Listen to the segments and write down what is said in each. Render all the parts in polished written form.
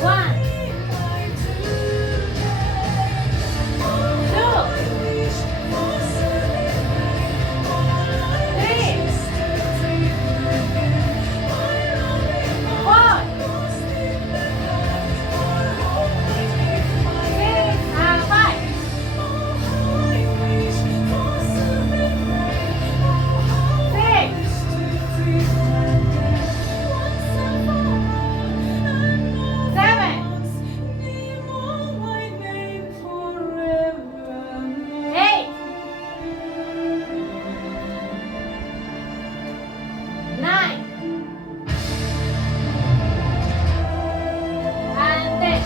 One, two, three, four, five, nine, and 10.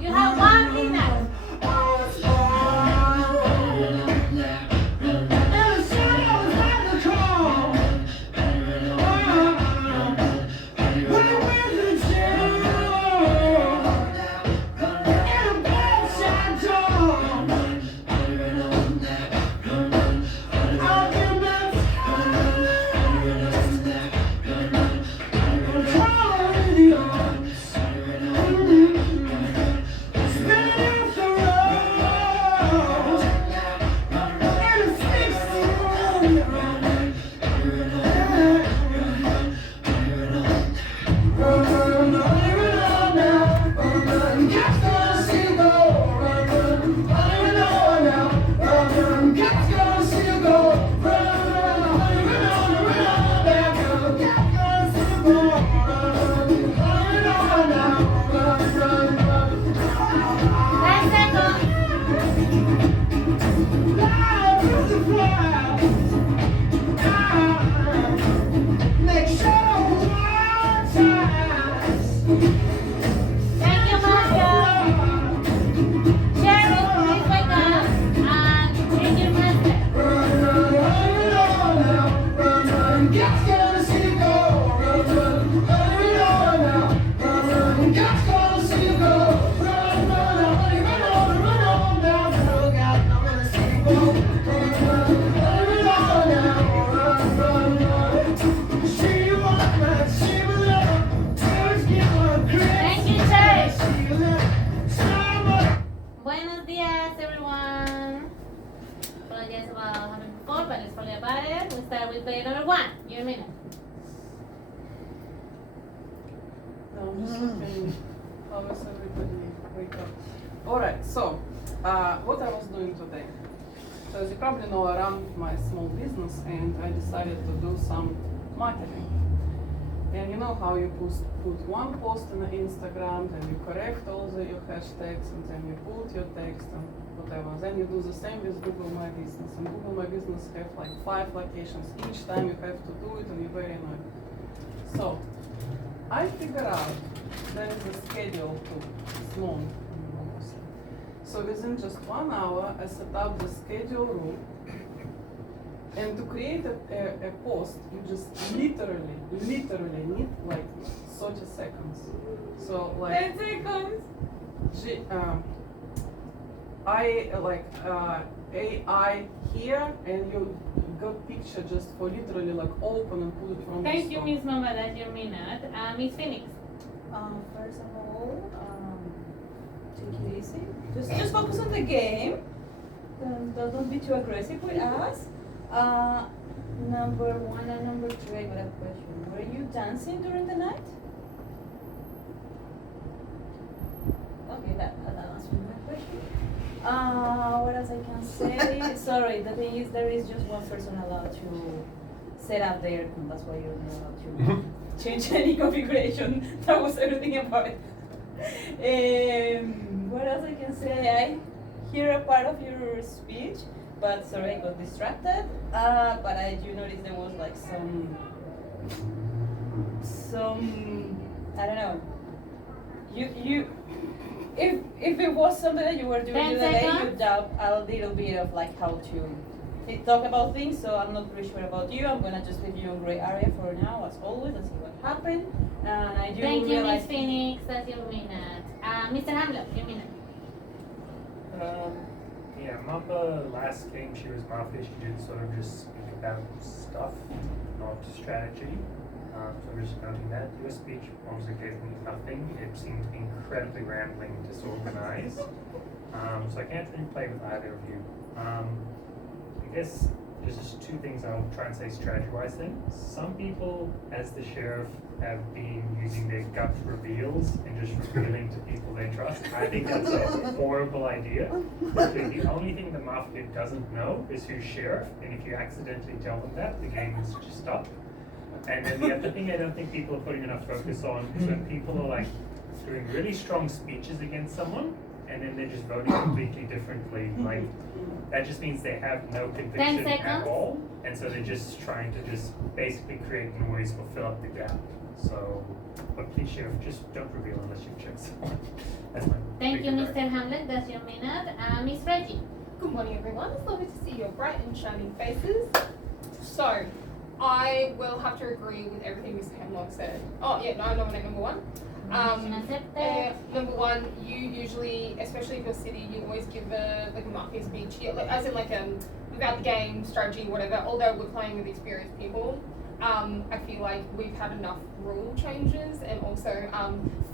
You have 1 minute. Thank you, Mario. Sherry, please wake up and drink your master. Thank you, Church. Buenos días, everyone. Apologize about having before, but let's forget about it. We start with player number 1. Your minute. No, I'm just looking how is everybody wake up. Alright, so what I was doing today. So as you probably know, I run my small business and I decided to do some marketing. And you know how you put one post in Instagram, then you correct all your hashtags, and then you put your text and whatever. Then you do the same with Google My Business. And Google My Business have like 5 locations. Each time you have to do it and you're very annoyed. So I figure out there is a schedule to small. So within just 1 hour, I set up the schedule room. And to create a post, you just literally need like 30 seconds. So like 10 seconds. I like AI here, and you got picture just for literally like open and put it from Thank the you, store. Miss Mama. That's your minute. Miss Phoenix. First of all, take it easy. Just focus on the game. Don't be too aggressive with us. Number 1 and number 2, I got a question. Were you dancing during the night? Okay, that answers my question. What else I can say? Sorry, the thing is there is just one person allowed to set up the aircon. That's why you're not allowed to change any configuration. That was everything about it. What else I can say? I hear a part of your speech, but sorry, I got distracted. But I do notice there was like some I don't know. If it was something that you were doing 10 the other day, seconds. you doubt a little bit of like how to talk about things, so I'm not pretty sure about you. I'm gonna just leave you in gray area for now, as always, and see what happens. And I do Thank you, realize Miss Phoenix. That's your minute. Mr. Hamlet, your minute. Yeah, Mamba last game she was Mafia, she did sort of just speak about stuff, not strategy. So I'm just noting that. Your speech also gave me nothing. It seemed incredibly rambling, disorganized. So I can't really play with either of you. I guess there's just two things I'll try and say strategy-wise then. Some people, as the sheriff, have been using their gut reveals and just revealing to people they trust. I think that's a horrible idea. Because the only thing the Mafia doesn't know is who's sheriff, and if you accidentally tell them that, the game is just up. And then the other thing I don't think people are putting enough focus on is when people are like doing really strong speeches against someone, and then they're just voting completely differently. Like, that just means they have no 10 conviction at seconds. all, and so they're just trying to just basically create noise or fill up the gap. So, but please, Sheriff, just don't reveal unless you check someone. That's my Thank big you, advice. Mr. Hamlet. That's your minute. Miss Reggie. Good morning, everyone. It's lovely to see your bright and shining faces. So, I will have to agree with everything Mr. Hemlock said. Oh, yeah, no, I nominate number one. Motion accepted. Number one, you usually, especially if you're city, you always give a mafia speech, as in about the game, strategy, whatever. Although we're playing with experienced people, I feel like we've had enough rule changes and also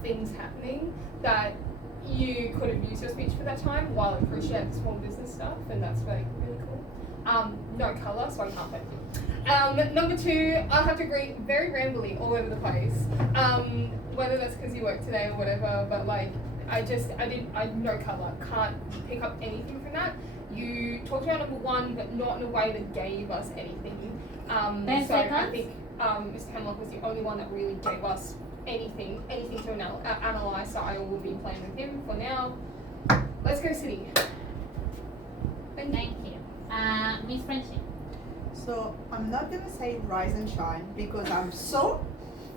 things happening that you could have used your speech for that time. While I appreciate the small business stuff, and that's like really cool. No colour, so I can't thank you. Number two, I have to agree, very rambly all over the place. Whether that's because you work today or whatever, but like, I no colour, can't pick up anything from that. You talked about number one, but not in a way that gave us anything. 10 so I seconds. think Mr. Hemlock was the only one that really gave us anything to analyse, so I will be playing with him for now. Let's go City. Thank you. Thank you. Miss Frenchie. So I'm not gonna say rise and shine because I'm so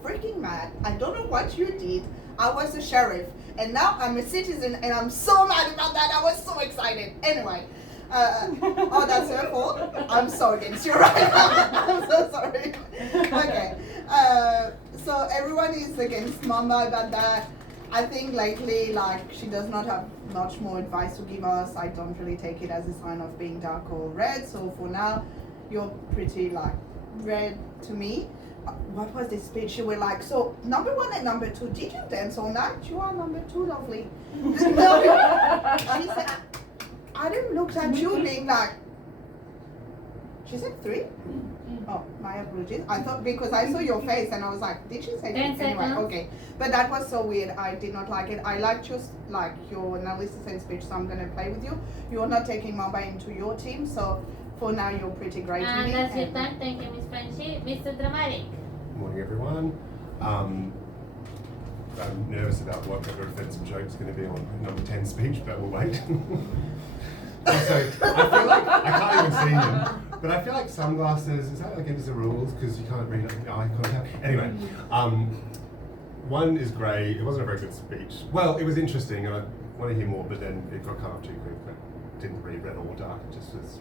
freaking mad. I don't know what you did. I was a sheriff and now I'm a citizen and I'm so mad about that. I was so excited. Anyway, oh, that's your fault. I'm so against you right now. I'm so sorry. Okay. So everyone is against Mamba about that. I think lately, like, she does not have much more advice to give us. I don't really take it as a sign of being dark or red. So for now, you're pretty like red to me. What was this speech? You were like, so number one and number two, did you dance all night? You are number two, lovely. No, she said, I didn't look at you being like, she said three? Oh, my apologies. I thought because I saw your face and I was like, did she say 10 that? Anyway, seconds. okay. But that was so weird. I did not like it. I liked just like your analysis and speech, so I'm gonna play with you. You're not taking Mamba into your team, so for now you're pretty great to And me. that's your time. Thank you, Miss Frenchie. Mr. Dramatic. Good morning, everyone. I'm nervous about what the offensive joke is going to be on number 10 speech, but we'll wait. Also, I feel like I can't even see them, but I feel like sunglasses, is that against the rules because you can't read eye contact? Anyway, one is grey. It wasn't a very good speech. Well, it was interesting, and I want to hear more, but then it got cut off too quick. But didn't read red or dark. It just was.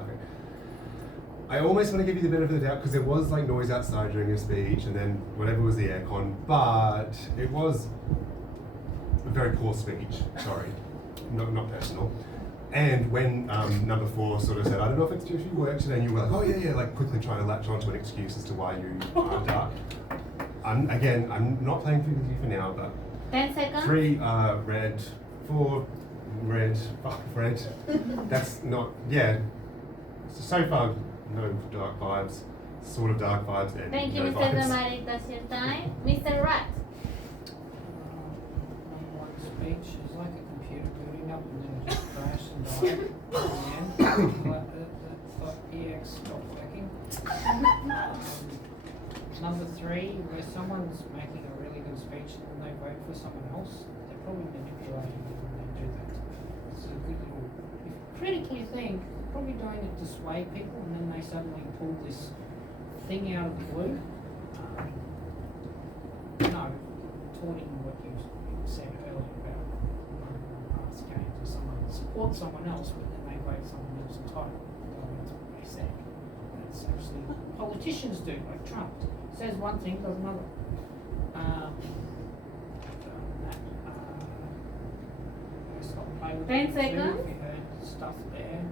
Okay. I almost want to give you the benefit of the doubt because there was like noise outside during your speech, and then whatever was the aircon, but it was a very poor speech. Sorry, not personal. And when number 4 sort of said, I don't know if it's if you work today, and you were like, oh yeah, like quickly trying to latch onto an excuse as to why you are dark. I'm not playing with you for now, but 10 seconds. 3 red, 4 red, 5 red. That's not, yeah. So far, no dark vibes, sort of dark vibes, and Thank you, no Mr. vibes. Dramatic. That's your time. Mr. Rat. One speech is like a computer booting up and then it just crashed and died. And the .ex stopped working. Number 3, where someone's making a really good speech and then they vote for someone else, they're probably manipulating you when they do that. It's a good little, critically think, probably doing it to sway people and then they suddenly pull this thing out of the blue. No, taunting what you said earlier about past games or someone support someone else but then they vote someone else entirely. said. That's actually politicians do, like Trump. Says one thing, does another. Play with 10 it too, seconds. if you heard stuff there.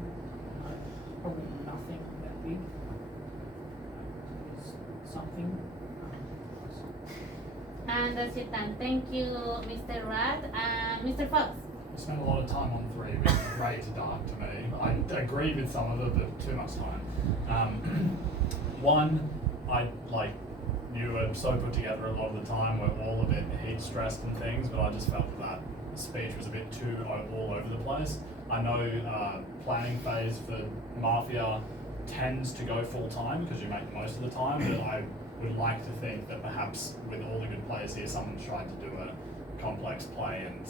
Probably nothing that big. There's something. And that's your time. Thank you, Mr. Rat. And Mr. Fox. I spent a lot of time on 3, which is grey to dark to me. I agree with some of it, but too much time. 1, you were so put together a lot of the time. We're all a bit heat stressed and things, but I just felt that speech was a bit too all over the place. I know planning phase for Mafia tends to go full time because you make the most of the time, but I would like to think that perhaps with all the good players here, someone's trying to do a complex play, and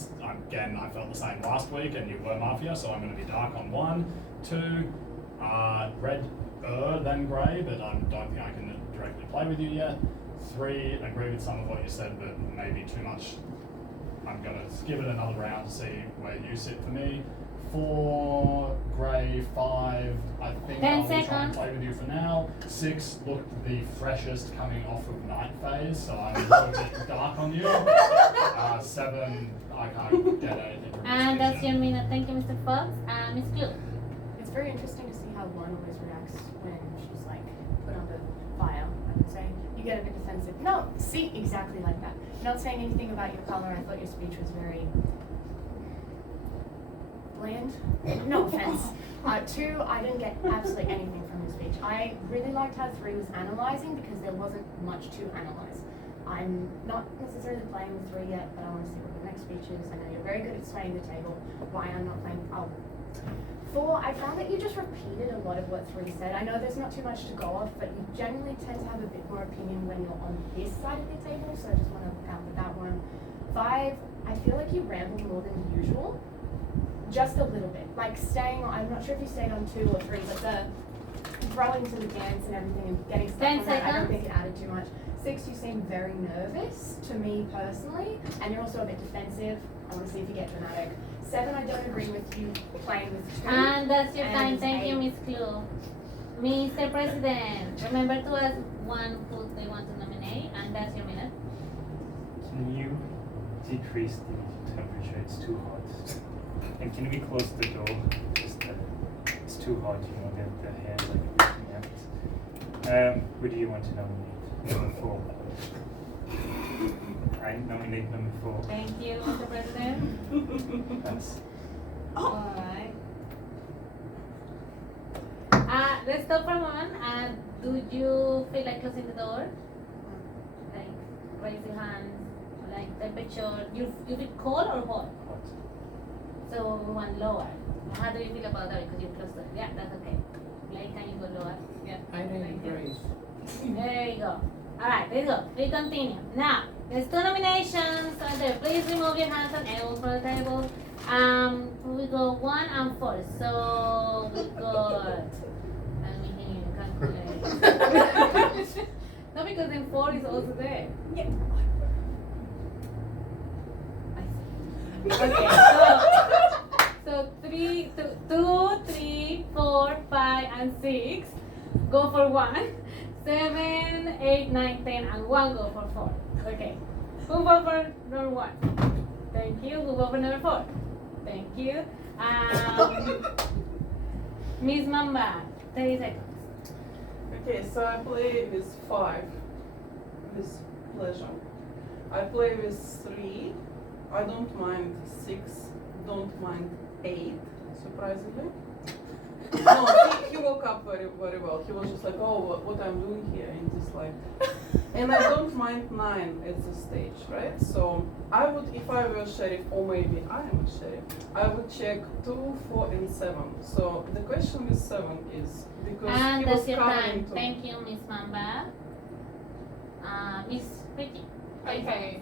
again, I felt the same last week, and you were Mafia, so I'm going to be dark on 1. 2, red than grey, but I don't think I can directly play with you yet. 3, agree with some of what you said, but maybe too much. I'm going to give it another round to see where you sit for me. 4, grey. 5, I think 10 I'll try and seconds. play with you for now. 6 looked the freshest coming off of night phase, so I'm a little bit dark on you. 7, I can't get anything from this And that's vision. your minute. Thank you, Mr. Fox. And Miss Clue. It's very interesting to see how one always reacts when she's like put under fire. I would say you get a bit defensive. No, see, exactly like that. You're not saying anything about your color. I thought your speech was very bland. No offense. 2, I didn't get absolutely anything from your speech. I really liked how 3 was analyzing because there wasn't much to analyze. I'm not necessarily playing with 3 yet, but I want to see what the next speech is. I know you're very good at swaying the table. Why I'm not playing? 4, I found that you just repeated a lot of what 3 said. I know there's not too much to go off, but you generally tend to have a bit more opinion when you're on this side of the table, so I just want to look out for that one. 5, I feel like you ramble more than usual. Just a little bit. Like I'm not sure if you stayed on 2 or 3, but the throwing to the dance and everything and getting stuff 10 on that, I don't seconds. think it added too much. 6, you seem very nervous to me personally, and you're also a bit defensive. I want to see if you get dramatic. 7, I don't agree with you playing with 2. And that's your time. And Thank you, 8. Miss Clue. Mr. President, remember to ask one who they want to nominate, and that's your minute. Can you decrease the temperature? It's too hot. And can we close the door? It's too hot, the hair is like breaking out. Who do you want to nominate? Number 4. I nominate number 4. Thank you, Mr. President. That's Alright. Let's stop for a moment. Do you feel like closing the door? Like raise your hands, like temperature. You feel cold or hot? hot. So we want lower. How do you feel about that? Because you closed it. Yeah, that's okay. Like, can you go lower? Yeah. 18 Like that. degrees. There you go. Alright, let's go. We continue. Now, there's 2 nominations. So there, please remove your hands and elbows from the table. We go 1 and 4. So we got. Let me hear you calculate. No, because then 4 is also there. Yeah. I see. Okay, so 2, 3, 4, 5, and 6 go for 1. 7, 8, 9, 10, and 1 go for 4. Okay. Who vote for number 1? Thank you. Who vote for number 4? Thank you. Miss Mamba, 30 seconds. Okay, so I play with 5 with pleasure. I play with 3. I don't mind 6. Don't mind 8. Surprisingly. No, he woke up very well. He was just like, oh, what I'm doing here in this life. And I don't mind 9 at this stage, right? So I would, if I were a sheriff, or maybe I am a sheriff, I would check 2, 4, and 7. So the question with 7 is because And he was that's your coming time. to. Thank you, Miss Mamba. Miss Ricky. Okay,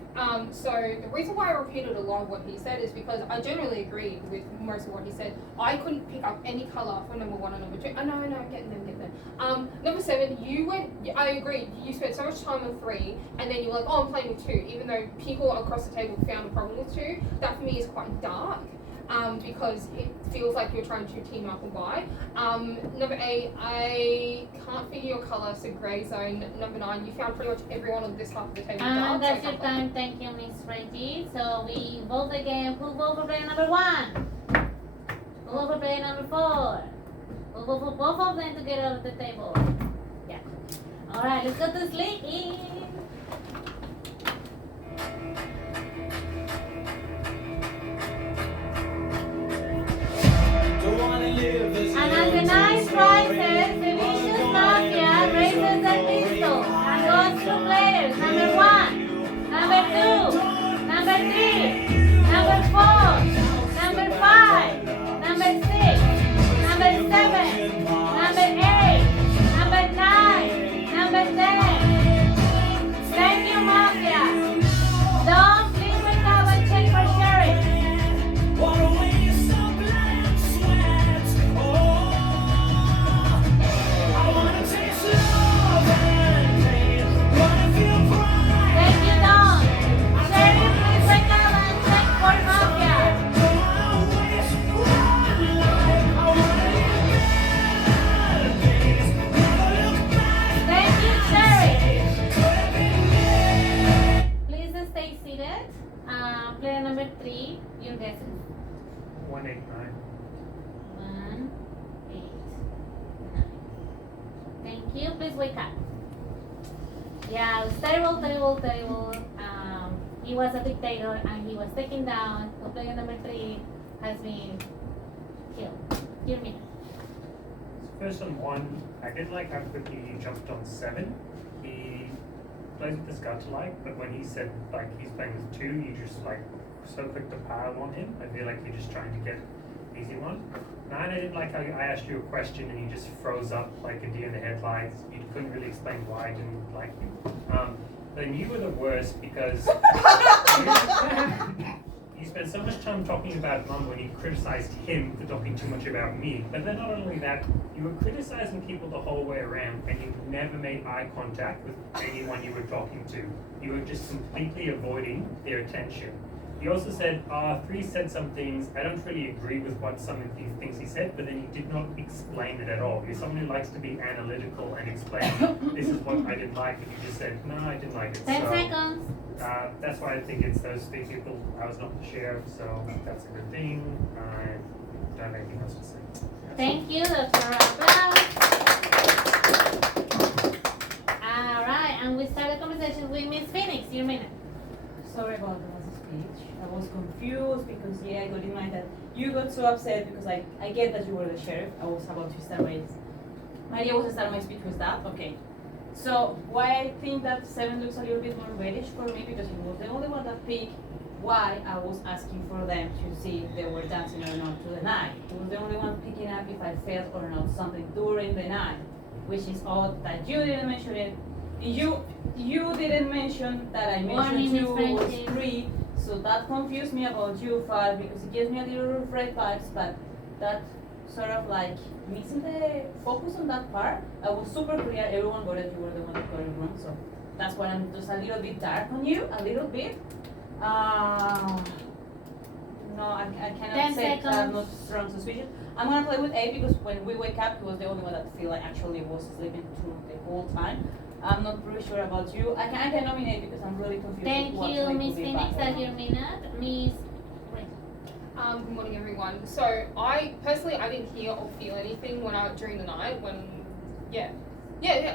so the reason why I repeated a lot of what he said is because I generally agree with most of what he said. I couldn't pick up any colour for number 1 and number 2. No, I'm getting them. Number 7, I agree, you spent so much time on 3, and then you were like, oh, I'm playing with 2, even though people across the table found a problem with 2. That for me is quite dark. because it feels like you're trying to team up or buy. Number 8, I can't figure your colour, so grey zone. Number 9, you found pretty much everyone on this half of the table. And dark, that's so I your can't find time. Thank you, Miss Reggie. So we vote again. Who vote for player number 1? Who vote for player number 4? Who vote for both of them to get off the table? Yeah. All right, let's go to sleep. And as the night rises, the vicious mafia raises their pistols and goes through players. Number 1, number 2, number 3, number 4, number 5, number 6, number 7, number 8, number 9, number 10. Thank you, mafia. Don't please wake up and check for sheriff. Thank you, Don. Sheriff, please wake up and check for mafia. Thank you, Sheriff. Please stay seated. Player number 3, your guesses. 189. 1, 8, 9. Thank you. Please wake up. Yeah, it was terrible, terrible, terrible. He was a dictator and he was taken down. So player number 3 has been killed. Hear me. First on 1, I did like how quickly he jumped on 7. He plays with this gut like, but when he said like he's playing with 2, you just like so quick to pile on him. I feel like you're just trying to get easy one. 9, I didn't like how I asked you a question and you just froze up like a deer in the headlights. You couldn't really explain why I didn't like you. Then you were the worst because you spent so much time talking about Mum when you criticized him for talking too much about me. But then not only that, you were criticizing people the whole way around and you never made eye contact with anyone you were talking to. You were just completely avoiding their attention. He also said, 3 said some things, I don't really agree with what some of these things he said, but then he did not explain it at all. You're someone who likes to be analytical and explain, this is what I didn't like, and you just said, no, I didn't like it. 10 So, seconds. that's why I think it's those 3 people. I was not the sheriff, so that's a good thing. I don't have anything else to say. Thank you, Dr. Applause. Alright, and we start the conversation with Miss Phoenix. Your minute. Sorry about the last speech. I was confused because I got in mind that you got so upset because I get that you were the sheriff. I was about to start my Maria was to start my speech with that. Okay. So why I think that 7 looks a little bit more reddish for me because he was the only one that picked why I was asking for them to see if they were dancing or not to the night. He was the only one picking up if I failed or not something during the night, which is odd that you didn't mention it. You didn't mention that I mentioned Warning, 2 Miss was Frankie. 3, so that confused me about you 5 because it gives me a little red vibes, but that sort of like missing the focus on that part. I was super clear, everyone got it, you were the one that got it wrong, so that's why I'm just a little bit dark on you, a little bit. No, I 10 cannot say that I'm seconds. not strong suspicion. I'm gonna play with 8 because when we wake up, he was the only one that feel like actually was sleeping through the whole time. I'm not pretty sure about you. I can nominate because I'm really confused. Thank with what you, way to Miss be Phoenix. back or That's not. your minute. Miss. Good morning, everyone. So I personally, I didn't hear or feel anything during the night yeah.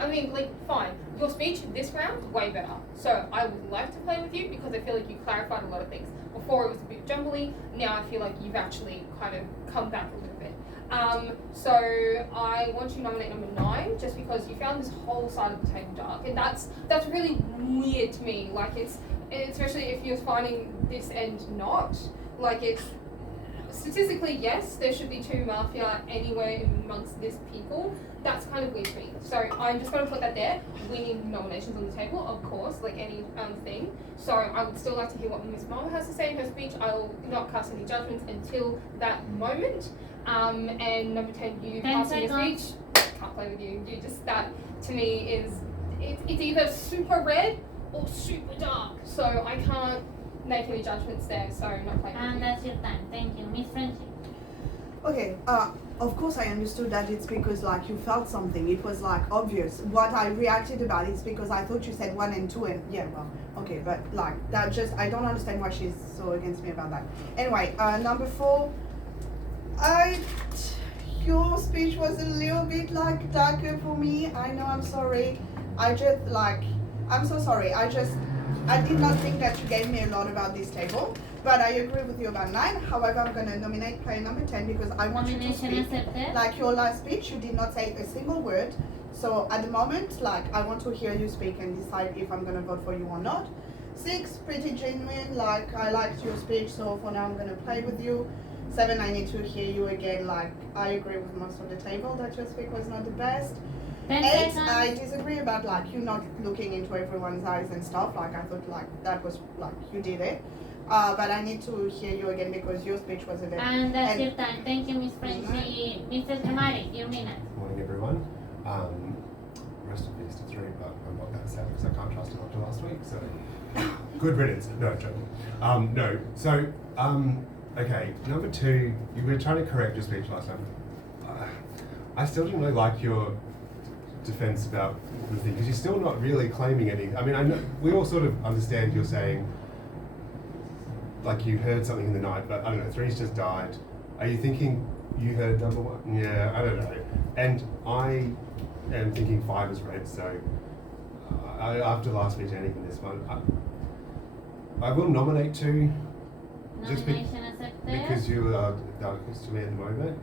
I mean, like, fine. Your speech this round, way better. So I would like to play with you because I feel like you clarified a lot of things. Before it was a bit jumbly, now I feel like you've actually kind of come back a little bit. So I want to nominate number 9 just because you found this whole side of the table dark, and that's really weird to me. Like especially if you're finding this and not, like it's statistically yes, there should be 2 mafia anywhere amongst this people. That's kind of weird to me. So I'm just going to put that there. We need nominations on the table, of course, like any thing. So I would still like to hear what Ms. Mama has to say in her speech. I will not cast any judgments until that moment. And number 10, you 10 passing your seconds. speech. Can't play with you. You just, that to me is, it's either super red or super dark. So I can't make any judgments there, so I'm not playing with And you. that's your time. Thank you. Miss Friendship. Okay, of course I understood that it's because like you felt something. It was like obvious. What I reacted about is because I thought you said 1 and 2 and yeah, well, okay, but like that just, I don't understand why she's so against me about that. Anyway, number 4, your speech was a little bit like darker for me. I know, I'm sorry. I'm so sorry. I did not think that you gave me a lot about this table. But I agree with you about 9. However, I'm going to nominate player number 10 because I want you to Nomination speak. accepted. Like your last speech, you did not say a single word. So at the moment, like I want to hear you speak and decide if I'm going to vote for you or not. 6, pretty genuine. Like I liked your speech, so for now I'm going to play with you. 7, I need to hear you again. Like I agree with most of the table that your speech was not the best. 10 8, seconds. I disagree about like you not looking into everyone's eyes and stuff. Like I thought like that was like you did it. But I need to hear you again because your speech was a bit. And that's your time. Thank you, Miss Friendship. Mr. Dramatic, your minute. Morning, everyone. Rest in peace to 3, but I'm not that sad because I can't trust him after last week. So, good riddance. No, joking. No. So, okay. Number 2, you were trying to correct your speech last time. I still didn't really like your defense about the thing because you're still not really claiming any. I mean, I know we all sort of understand you're saying. Like you heard something in the night, but I don't know, 3's just died. Are you thinking you heard number 1? Yeah, I don't know. And I am thinking 5 is red, so after last week's ending in this one, I will nominate 2. Just Nomination accepted. because you are darkest to me at the moment.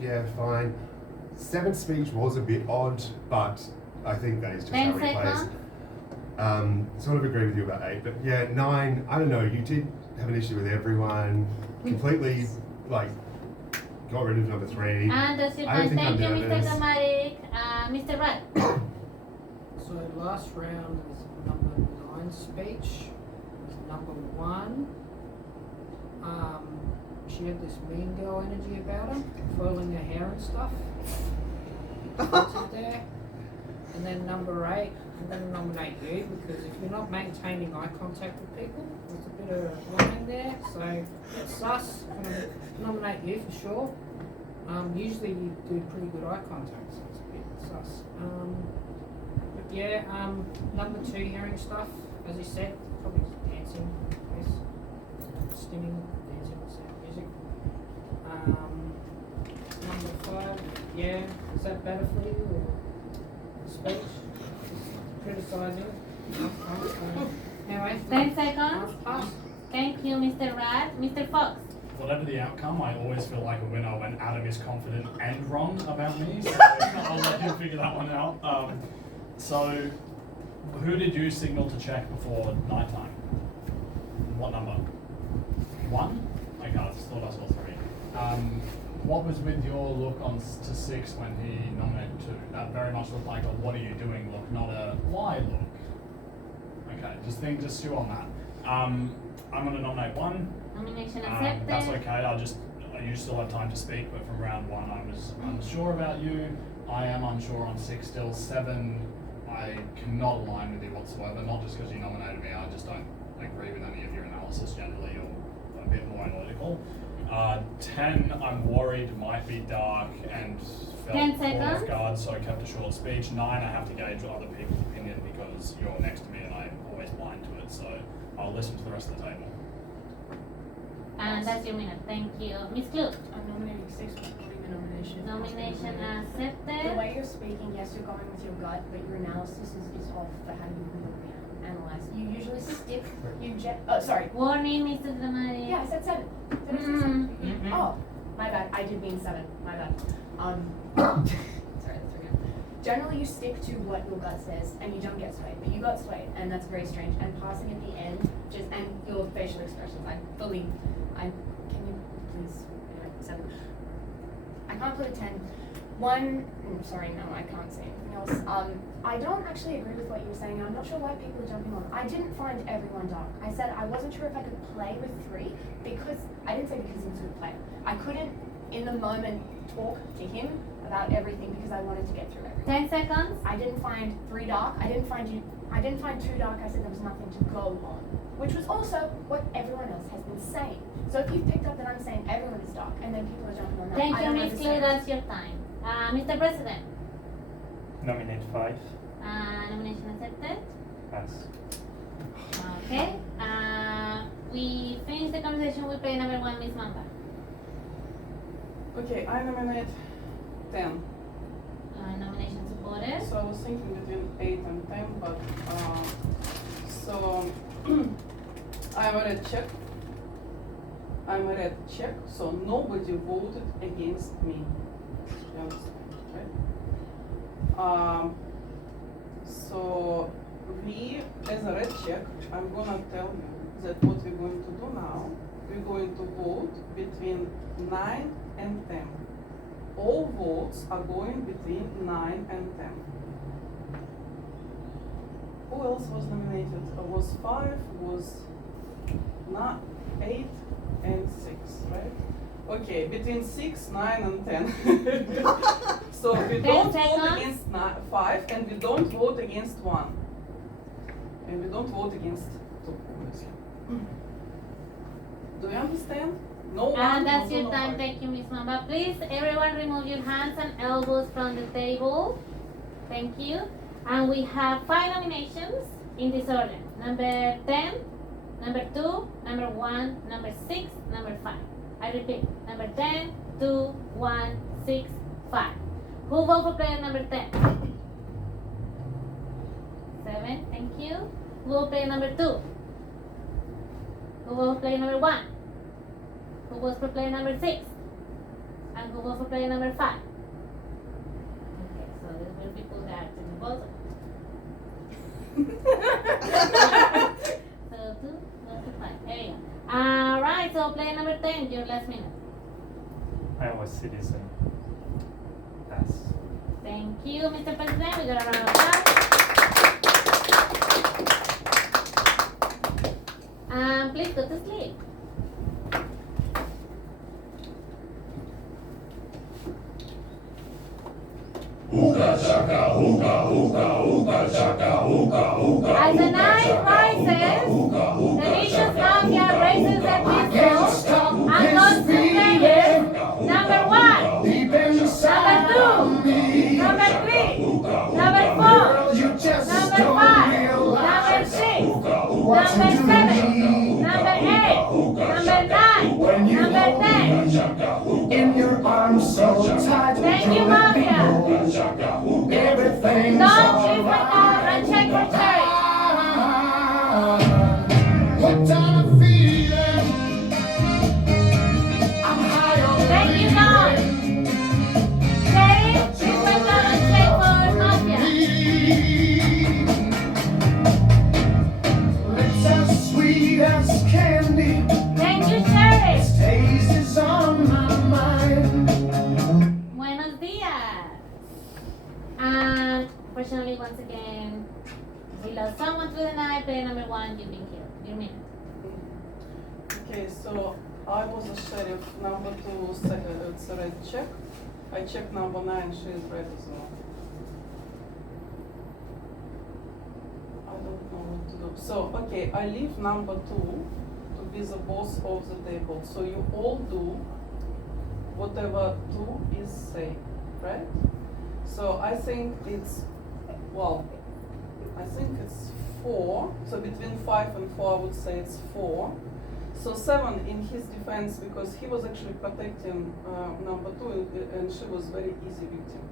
Yeah, fine. 7's speech was a bit odd, but I think that is just 10 how he plays. seconds. Sort of agree with you about 8, but yeah, 9, I don't know, you did have an issue with everyone, completely, like, got rid of number 3. And that's your I don't time. think I'm Thank you, Mr. nervous. Dramatic. Mr. Rudd. So last round was number 9 speech. Was number 1. She had this mean girl energy about her, curling her hair and stuff. Put it there. And then number 8, I'm going to nominate you because if you're not maintaining eye contact with people, there's a bit of lying there. So it's sus. I'm going to nominate you for sure. Usually you do pretty good eye contact, so it's a bit sus. But yeah, number 2, hearing stuff, as you said, probably dancing, I guess. Stimming, dancing, sound music. Number 5, yeah, is that better for you or speech? Criticizing. Anyway, 10 seconds. pass. Thank you, Mr. Rudd. Mr. Fox. Whatever the outcome, I always feel like a winner when Adam is confident and wrong about me, so I'll let him figure that one out. So, who did you signal to check before nighttime? What number? 1? Okay, I just thought I saw 3. What was with your look on to 6 when he nominated 2? That very much looked like a "what are you doing" look, not a "why" look. Okay, just stew on that. I'm going to nominate 1. Nomination accepted. That's okay. You still have time to speak, but from round 1, I was unsure about you. I am unsure on 6 still. 7, I cannot align with you whatsoever. Not just because you nominated me. I just don't agree with any of your analysis generally. You're a bit more analytical. 10, I'm worried might be dark and 10 felt caught off seconds. guard, so I kept a short speech. 9, I have to gauge other people's opinion because you're next to me and I'm always blind to it. So I'll listen to the rest of the table. And that's your minute. Thank you. Miss Clue. I'm nominating 6, but not even nomination. Nomination The accepted. way you're speaking, yes, you're going with your gut, but your analysis is off for how you really analyze. You usually stick, sorry. Warning, Mr. Dramatic. Yeah, I said 7. Did I say 7? Oh, my bad. I did mean 7. My bad. Sorry, that's okay. Generally, you stick to what your gut says, and you don't get swayed. But you got swayed, and that's very strange. And passing at the end, and your facial expressions, can you please, anyway, 7. I can't put a 10. 1, sorry, no, I can't say anything else. I don't actually agree with what you were saying. I'm not sure why people are jumping on. I didn't find everyone dark. I said I wasn't sure if I could play with 3 because, I didn't say because he was a good player. I couldn't, in the moment, talk to him about everything because I wanted to get through everything. 10 seconds. I didn't find 3 dark. I didn't find you I didn't find too dark. I said there was nothing to go on, which was also what everyone else has been saying. So if you've picked up that I'm saying everyone is dark, and then people are jumping on that, Thank I you, don't Ms. Clue. understand. That's your time. Mr. President, Nominate 5. nomination accepted. Pass. Okay. We finished the conversation with player number 1, Miss Mamba. Okay, I nominate 10. Nomination supported. So I was thinking between 8 and 10, but so I'm a red check. I'm a red check, so nobody voted against me. You understand, right? So we, as a red check, I'm gonna tell you that what we're going to do now, we're going to vote between 9 and 10. All votes are going between 9 and 10. Who else was nominated? Was 5, was not 8 and 6, right? Okay, between 6, 9 and 10. So we 10 don't vote seconds. against 5 and we don't vote against 1. And we don't vote against 2. Do you understand? No one. And that's no your no time. five. Thank you, Miss Mamba. Please, everyone remove your hands and elbows from the table. Thank you. And we have 5 nominations in this order. Number 10, number 2, number 1, number 6, number 5. I repeat, number 10, 2, 1, 6, 5. Who vote for player number 10? 7, thank you. Who vote player number 2? Who vote for player number 1? Who votes for player number 6? And who votes for player number 5? Okay, so these were people that didn't vote. So 2 votes for 5. There you go. Alright, so player number 10, your last minute. Iowa Citizen. Pass. Thank you, Mr. President. We got a round of applause. Please go to sleep. As the night rises, the vicious mafia raises their pistols and goes to players number 1, number 2, number 3, number 4, number 5, number 6, number 7, number 8, number 9, number 10. In your arms so tight. Thank you, Mafia. Everything's Don't leave my car and check for cherry. What kind of feeling? I'm high on Thank you, Don. Cherry, please went down and check for Mafia. Lips as sweet as candy. Thank you, Cherry. Taste is on my mind. Buenos dias. Unfortunately, once again, we lost someone through the night. Player number 1, you've been killed. Your minute. Okay, so I was a sheriff. Number 2, it's a red check. I checked number 9, she is red as well. I don't know what to do. So, okay, I leave number 2 to be the boss of the table. So you all do whatever 2 is saying, right? So I think it's, well, I think it's 4. So between 5 and 4, I would say it's 4. So 7 in his defense, because he was actually protecting number 2 and she was very easy victim.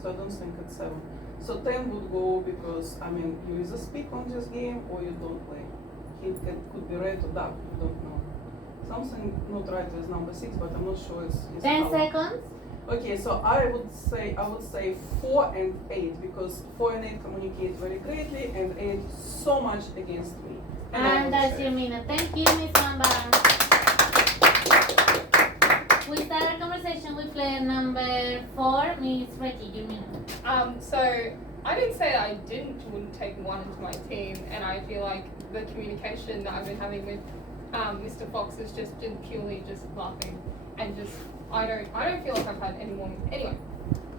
So I don't think it's 7. So 10 would go because, I mean, you either speak on this game or you don't play. He could be red or dark, you don't know. Something not right with number 6, but I'm not sure it's 10 color. seconds. Okay, so I would say 4 and 8 because 4 and 8 communicate very greatly and 8 so much against me. And that's your minute. Thank you, Miss Mamba. We start our conversation with player number 4, Miss Reggie. Your minute. So I didn't say I wouldn't take 1 into my team, and I feel like the communication that I've been having with Mr. Fox has just been purely just laughing and just I don't feel like I've had any warning. Anyway,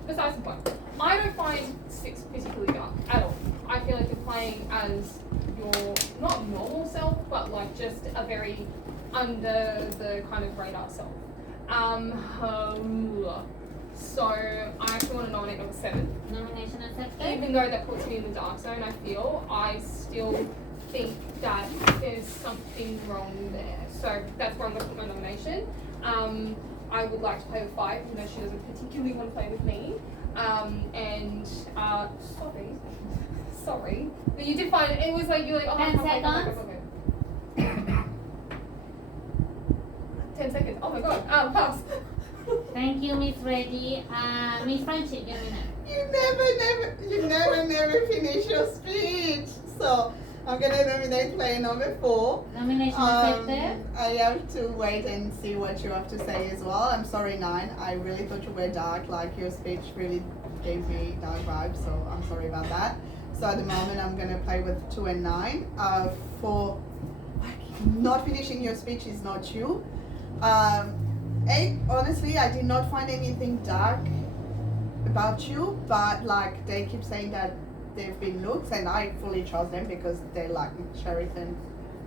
besides the point, I don't find 6 particularly dark at all. I feel like you're playing as your not normal self, but like just a very under the kind of radar self. So I actually want to nominate number 7. Nomination accepted. Even though that puts me in the dark zone, I still think that there's something wrong there. So that's where I'm going to put my nomination. I would like to play with 5, even though she doesn't particularly want to play with me. Sorry. But you did find it was like, you're like, oh, 10 okay. seconds. 10 seconds. Oh my god. Pass. Thank you, Miss Reggie. Miss Friendship, your winner. You never finish your speech. So I'm gonna nominate player number 4. Nomination accepted. I have to wait and see what you have to say as well. I'm sorry, 9. I really thought you were dark. Like your speech really gave me dark vibes. So I'm sorry about that. So at the moment I'm gonna play with 2 and 9. For not finishing your speech is not you. 8, honestly, I did not find anything dark about you, but like they keep saying that they've been looks, and I fully trust them because they like Sheriff and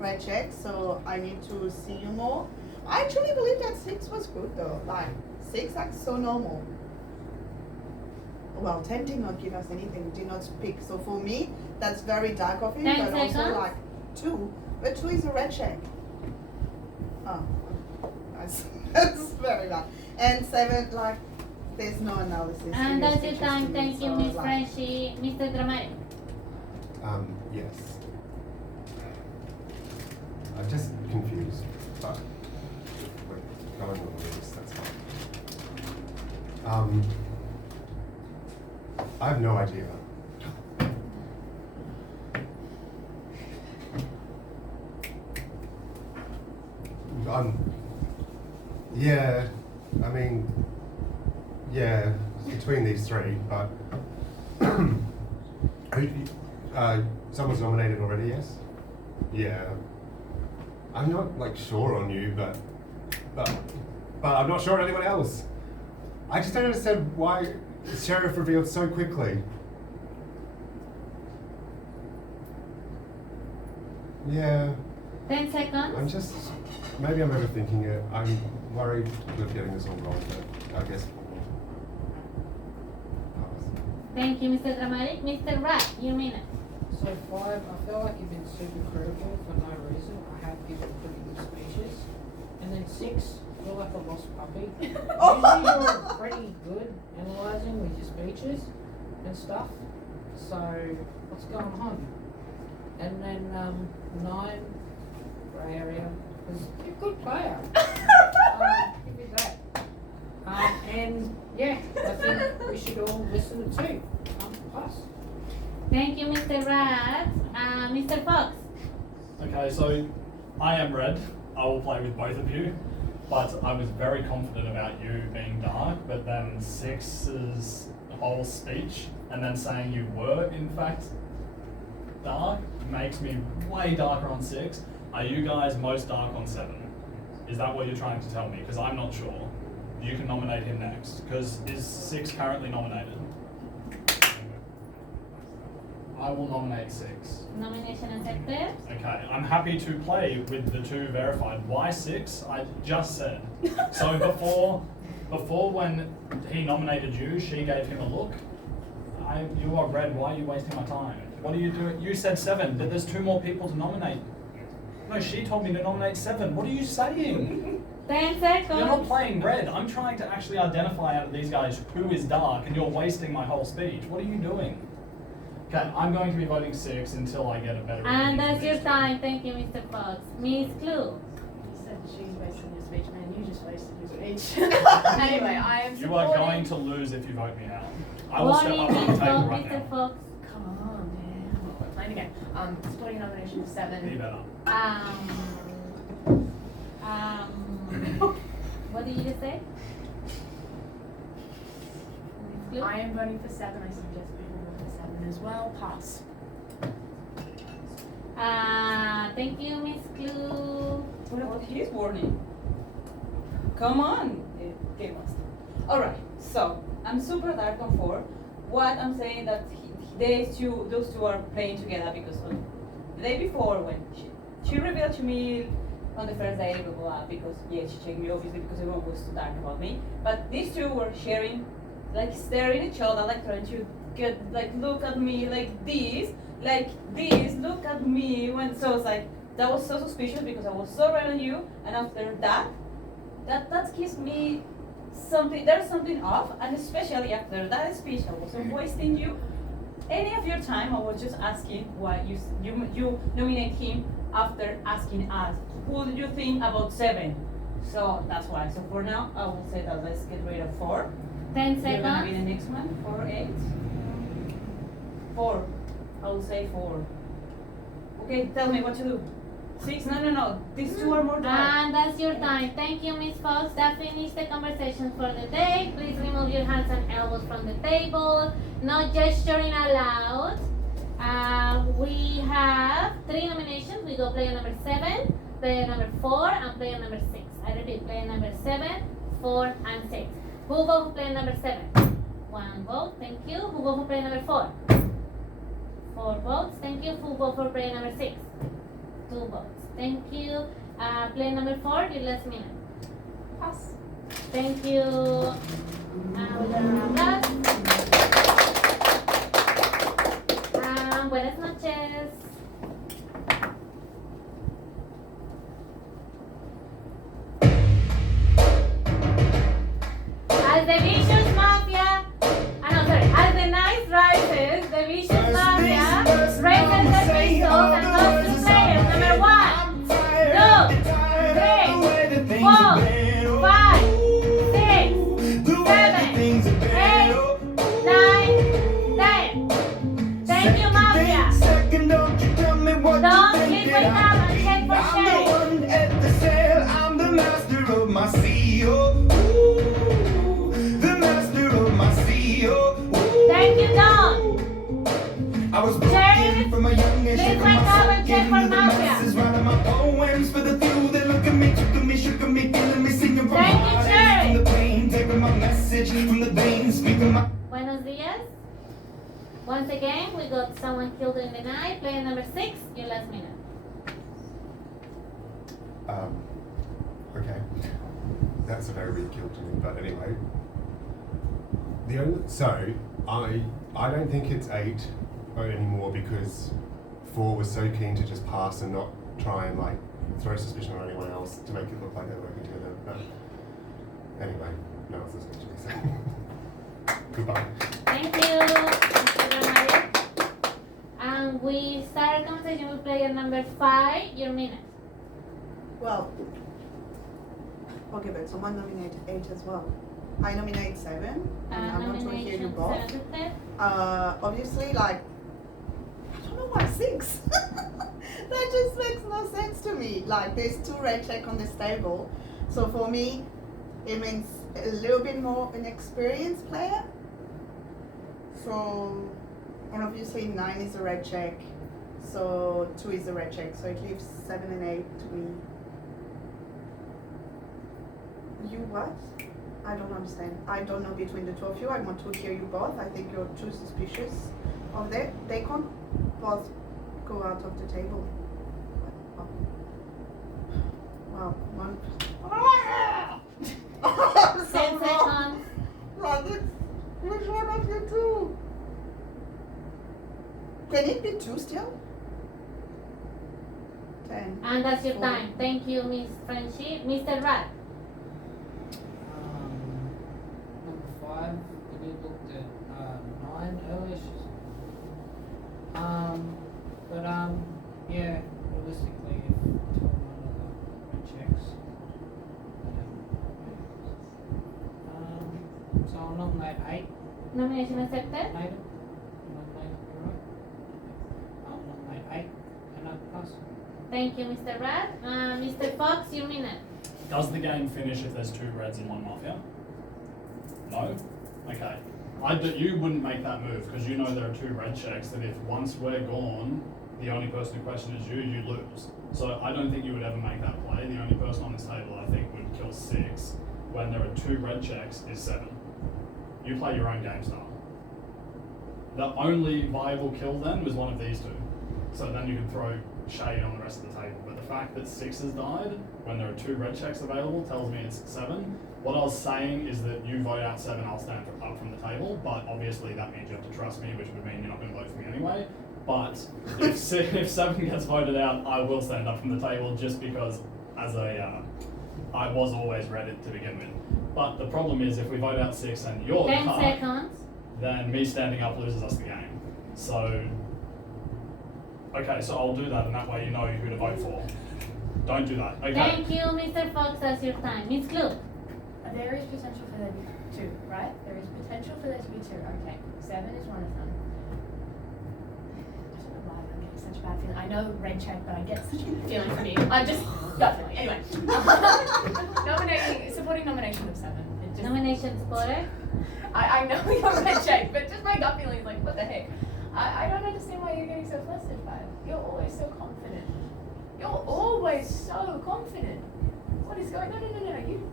Red Check, so I need to see you more. I actually believe that 6 was good though, like 6 acts so normal. Well, 10 did not give us anything, did not speak, so for me, that's very dark of him, 10 but also seconds. like 2, but 2 is a Red Check. Oh, that's very bad. And 7, like, there's no analysis. in And your that's your speeches time. to me, Thank you, so, Miss like, Friendship. Mr. Dramatic. Yes. I'm just confused, but we're going on with this, that's fine. I have no idea. Yeah, I mean, yeah, it's between these 3, but someone's nominated already, yes? Yeah. I'm not like sure on you, but I'm not sure on anyone else. I just don't understand why the sheriff revealed so quickly. Yeah. 10 seconds. Maybe I'm overthinking it. I'm worried of getting this all wrong, but I guess. Thank you, Mr. Dramatic. Mr. Rat, your minute. So 5, I feel like you've been super critical for no reason. I have given pretty good speeches. And then 6, I feel like a lost puppy. Usually you're pretty good analysing with your speeches and stuff. So what's going on? And then 9, grey area, because you're a good player. Give you that. And yeah, I think we should all listen to 2. Plus. Thank you, Mr. Rat. Mr. Fox. Okay, so I am red. I will play with both of you, but I was very confident about you being dark, but then 6's whole speech and then saying you were in fact dark makes me way darker on 6. Are you guys most dark on 7? Is that what you're trying to tell me? Because I'm not sure. You can nominate him next. Because is 6 currently nominated? I will nominate 6. Nomination accepted. Okay, I'm happy to play with the 2 verified. Why 6? I just said. So before when he nominated you, she gave him a look. You are red, why are you wasting my time? What are you doing? You said 7, but there's 2 more people to nominate. No, she told me to nominate 7. What are you saying? 10 seconds. You're not playing red. I'm trying to actually identify out of these guys who is dark, and you're wasting my whole speech. What are you doing? Okay, I'm going to be voting 6 until I get a better And opinion that's from your these two. time. Thank you, Mr. Fox. Miss Clue. You said she's wasting your speech, man. You just wasted your speech. Anyway, I am You supporting... are going to lose if you vote me out. I will step Warning, up to the table right Mr. now. Fox. Come on, man. We're playing again. Supporting nomination of Be 7. better. What did you just say? Miss Clue? I am voting for 7. I suggest people vote for 7 as well. Pass. Thank you, Miss Clue. What about his warning? Come on, Game Master. Alright, so I'm super dark on 4. What I'm saying that those two are playing together because on the day before when she revealed to me on the first day, blah, blah, blah, because yeah, she checked me obviously because everyone was too dark about me. But these two were sharing, like staring at each other, like trying to get, like look at me like this, look at me. So it's like, that was so suspicious because I was so right on you, and after that gives me something, there's something off, and especially after that speech, I wasn't wasting any of your time. I was just asking why you nominate him after asking us, who do you think about 7? So that's why. So for now, I will say that let's get rid of 4. 10 You're gonna be seconds. the next one. 4, 8. 4. I will say 4. Okay, tell me what to do. 6? No. These two are more dark. And that's your time. Thank you, Miss Fox. That finished the conversation for the day. Please remove your hands and elbows from the table. No gesturing allowed. We have 3 nominations. We go player number 7, player number 4, and player number 6. I repeat, player number 7, 4, and 6. Who vote for player number 7? 1 vote. Thank you. Who vote for player number 4? 4 votes. Thank you. Who vote for player number 6? 2 votes. Thank you. Player number 4, your last minute. Pass. Thank you. We're gonna wrap up. Buenas noches. As the Vicious Mafia, as the night rises, the Vicious Mafia raises the pistols and goes to players. Number 1, 2, 3, 4, 5, 6, 7, 8, 9, 10. Thank you, Mafia. Don't sleep with them and check for shade. I'm the master of my CEO. The master of my CEO. Thank you, Don. I was Sheriff, broken from a young age. please wake up and check for Mafia. Writing my poems for the few that look at me, took at me, shook at me, feeling me, singing from my Thank you, heart, Sheriff. from the pain, taking my message from the veins, speaking my. Buenos dias. Once again, we got someone killed in the night. Player number 6, your last minute. Okay. That's a very weak kill to me, but anyway. I don't think it's 8 anymore because 4 was so keen to just pass and not try and like throw suspicion on anyone else to make it look like they're working together. But anyway, no one's listening to me, so goodbye. Thank you, Mr. Mario. And we start a conversation with player number 5, your minute. Well, okay, but someone nominated 8 as well. I nominate 7, and I want to hear you Nomination both. 7 to 10. Obviously, like, I don't know why 6. That just makes no sense to me. Like, there's 2 red check on this table. So for me, it means a little bit more an experienced player. So, and obviously 9 is a red check. So 2 is a red check. So it leaves 7 and 8 to me. You what? I don't understand. I don't know between the 2 of you. I want to hear you both. I think you're too suspicious of that. They can't both go out of the table. Wow, one. I'm 10 so wrong. seconds. Like, which one of you two? Can it be 2 still? 10. And that's your 4. time. Thank you, Miss Frenchie. Mr. Rat. Number 5, we did look at 9 earlier. Yeah, realistically, if 2 of mine are the red checks. So I'll nominate 8. Nomination accepted. Nominate it. You're right. I'll nominate 8 and I'll pass. Thank you, Mr. Rat. Mr. Fox, your minute. Does the game finish if there's 2 reds and 1 mafia? No? Okay. You wouldn't make that move because you know there are 2 red checks that if once we're gone, the only person in question is you lose. So I don't think you would ever make that play. The only person on this table I think would kill 6 when there are 2 red checks is 7. You play your own game style. The only viable kill then was one of these two. So then you could throw shade on the rest of the table. But the fact that 6 has died when there are 2 red checks available tells me it's 7. What I was saying is that you vote out 7, I'll stand up from the table, but obviously that means you have to trust me, which would mean you're not going to vote for me anyway. But if 7 gets voted out, I will stand up from the table just because I was always Reddit to begin with. But the problem is if we vote out 6 and you're 10 the seconds. then me standing up loses us the game. So, okay, so I'll do that, and that way you know who to vote for. Don't do that. Okay. Thank you, Mr. Fox. That's your time. Miss Clue. There is potential for there to be 2, right? There is potential for there to be 2. Okay, 7 is one of them. I don't know why I'm getting such a bad feeling. I know red check, but I get such a bad feeling from you. I'm just gut feeling. Anyway, supporting nomination of 7. It just, Nomination supporter. I know you're red check, but just my gut feeling is like, what the heck? I don't understand why you're getting so flustered by it. You're always so confident. You're always so confident. What is going on? No. You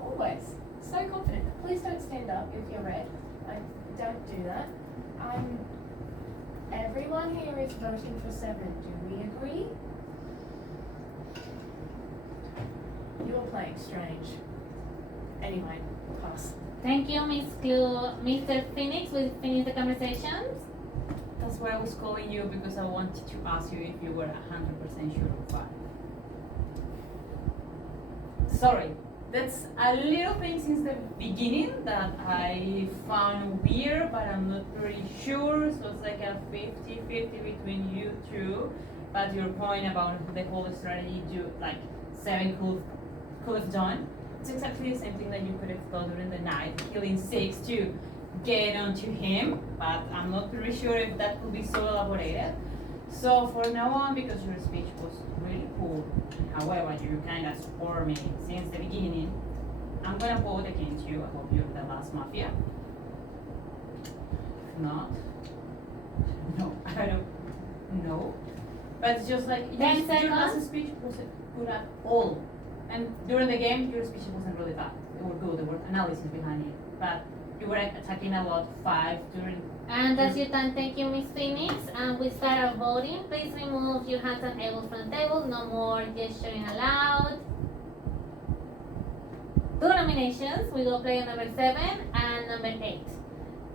always so confident. Please don't stand up if you're red. Like, don't do that. Everyone here is voting for 7. Do we agree? You're playing strange. Anyway, pass. Thank you, Miss Clue. Mr. Phoenix, will finish the conversations. That's why I was calling you, because I wanted to ask you if you were 100% sure of 5. Sorry, that's a little thing since the beginning that I found weird, but I'm not very sure. So it's like a 50-50 between you two. But your point about the whole strategy, like 7 could have done. It's exactly the same thing that you could have done during the night, killing 6 to get onto him, but I'm not really sure if that could be so elaborated. So for now on, because your speech was really cool, however, you kind of support me since the beginning, I'm gonna vote against you. I hope you're the last mafia. If not, no, I don't know. But it's just like, 10 your last seconds. speech was good at all. And during the game, your speech wasn't really bad. They were good, there were analysis behind it. But you were attacking a lot 5 during. And that's your time. Thank you, Miss Phoenix. And we start our voting. Please remove your hands and elbows from the table. No more gesturing allowed. 2 nominations. We go player number 7 and number 8.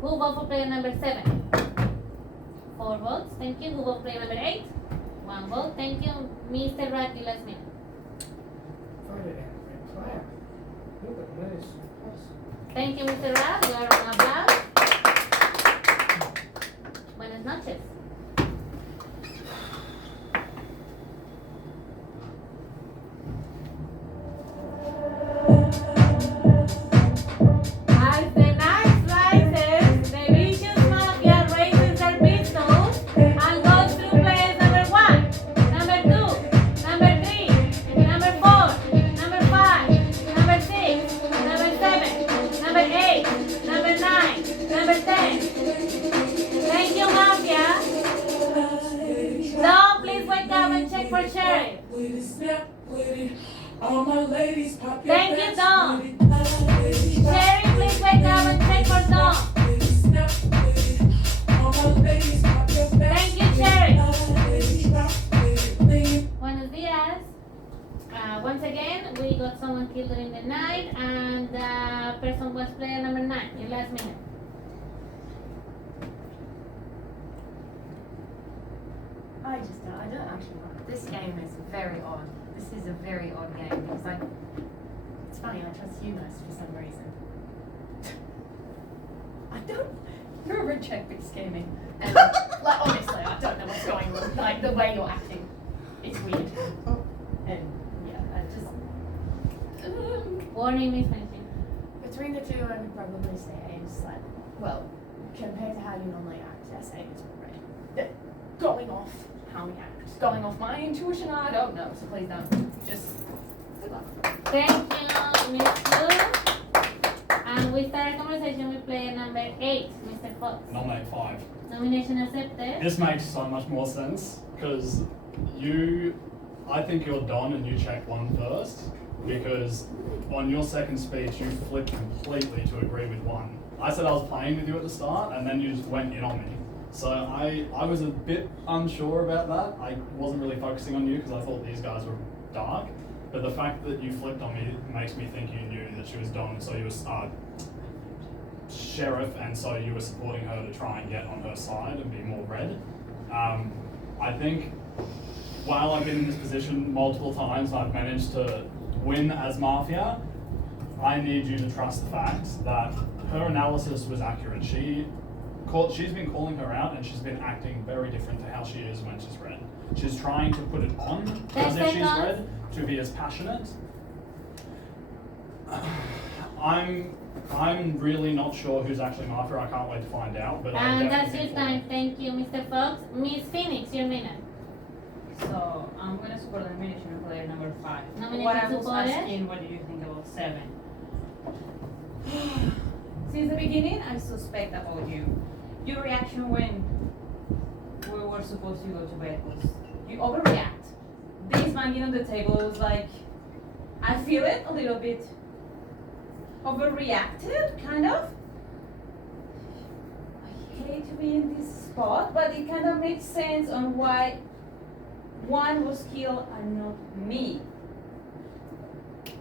Who vote for player number 7? 4 votes. Thank you. Who vote for player number 8? 1 vote. Thank you, Mr. Rat. You last minute. Voted out red player. Look at this. Thank you, Mr. Rat. You are on applause. Buenas noches. As the night rises, the vicious mafia raises their pistols and goes through players number 1, number 2, number 3, number 4, number 5, number 6, number 7, number 8, number 9, number 10. Thank you, mafia. Dawn, please wake up and check for sheriff. Thank you, Dawn. Sheriff, please wake up and check for Dawn. Thank you, Sheriff. Buenos dias. Once again, we got someone killed during the night, and the person was player number 9. Your last minute. I don't actually know. This game is very odd. This is a very odd game because it's funny, I trust you most for some reason. I don't, you're a red check, but you scare me. And like, honestly, I don't know what's going on. Like, the way you're acting, it's weird. And yeah, I just, Warning, Miss Finishing. between the two, I would probably say Abe's like, well, compared to how you normally act, yes, Abe's red. Going off how we act, going off my intuition, I don't know, so please don't. Just good luck. Thank you, Miss Blue. And we start a conversation with player number 8, Mr. Fox. Nominate 5. Nomination accepted. This makes so much more sense because I think you're Don and you check 1 first because on your second speech you flipped completely to agree with 1. I said I was playing with you at the start and then you just went in on me. So I was a bit unsure about that. I wasn't really focusing on you because I thought these guys were dark. But the fact that you flipped on me makes me think you knew that she was Dom, so you were sheriff, and so you were supporting her to try and get on her side and be more red. I think while I've been in this position multiple times and I've managed to win as Mafia, I need you to trust the fact that her analysis was accurate. She's been calling her out and she's been acting very different to how she is when she's red. She's trying to put it on as if she's red to be as passionate. I'm really not sure who's actually Mafia. I can't wait to find out. But And that's your time. Thank you, Mr. Fox. Miss Phoenix, your minute. So I'm gonna support the nomination of player number 5. Nomination What I was supported. asking, what do you think about 7? Since the beginning, I suspect about you. Your reaction when we were supposed to go to bed was you overreact. This banging on the table was like, I feel it a little bit overreacted, kind of. I hate to be in this spot, but it kind of makes sense on why one was killed and not me.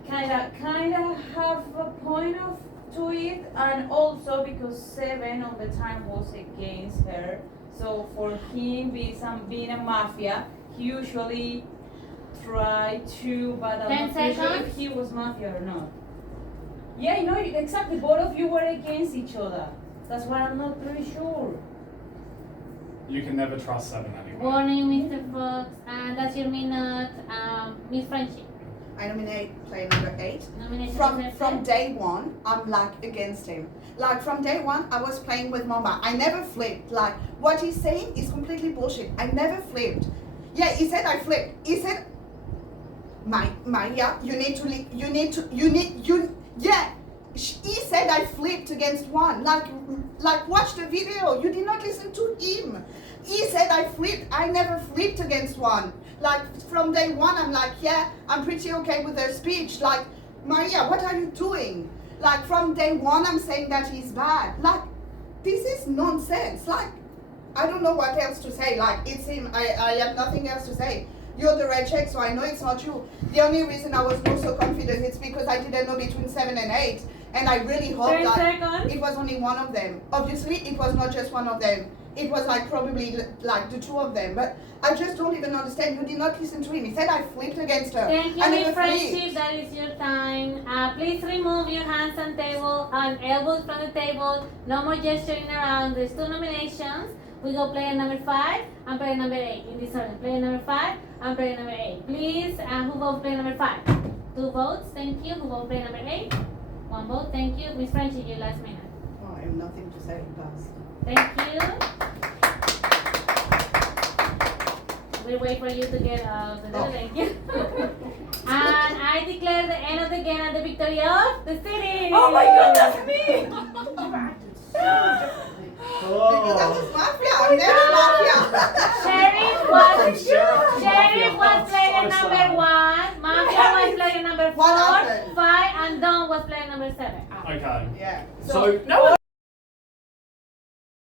Kinda have a point of to it, and also because 7 all the time was against her. So for him being a Mafia, he usually tried to, but I'm 10 not pretty sure seconds. if he was Mafia or not. Yeah, you know exactly. Both of you were against each other. That's why I'm not very sure. You can never trust 7 anyway. Warning, Mr. Fox. And that's your minute. Miss Frenchie. I nominate player number 8. Nomination From accepted. day one, I'm like against him. Like from day one, I was playing with Mamba. I never flipped. Like what he's saying is completely bullshit. I never flipped. Yeah, he said I flipped. He said, Maya, you need to. Yeah. He said I flipped against one. Like watch the video. You did not listen to him. He said I flipped. I never flipped against one. Like from day one, I'm like, yeah, I'm pretty okay with their speech. Like, Maria, what are you doing? Like from day one, I'm saying that he's bad. Like, this is nonsense. Like, I don't know what else to say. Like, it's him. I have nothing else to say. You're the red check, so I know it's not you. The only reason I was not so confident is because I didn't know between 7 and 8. And I really hope 30 that seconds. it was only one of them. Obviously, it was not just one of them. It was like probably like the 2 of them. But I just don't even understand. You did not listen to him. He said I flipped against her. Thank you, I Miss never Friendship. flipped. That is your time. Please remove your hands and table and elbows from the table. No more gesturing around. There's 2 nominations. We go player number 5 and player number 8 in this order. Player number 5 and player number 8. Please, who votes player number 5? 2 votes. Thank you. Who votes player number 8? 1 vote. Thank you. Miss Friendship, your last minute. Oh, I have nothing to say. Pass. Thank you. We'll wait for you to get out of the door. Thank you. And I declare the end of the game and the victory of the city. Oh my God, that's me! Because I was Mafia. I'm never Mafia. Sheriff was player number 1, Mafia was player number 4, What happened? 5, and Don was player number 7. Okay. Yeah. So No one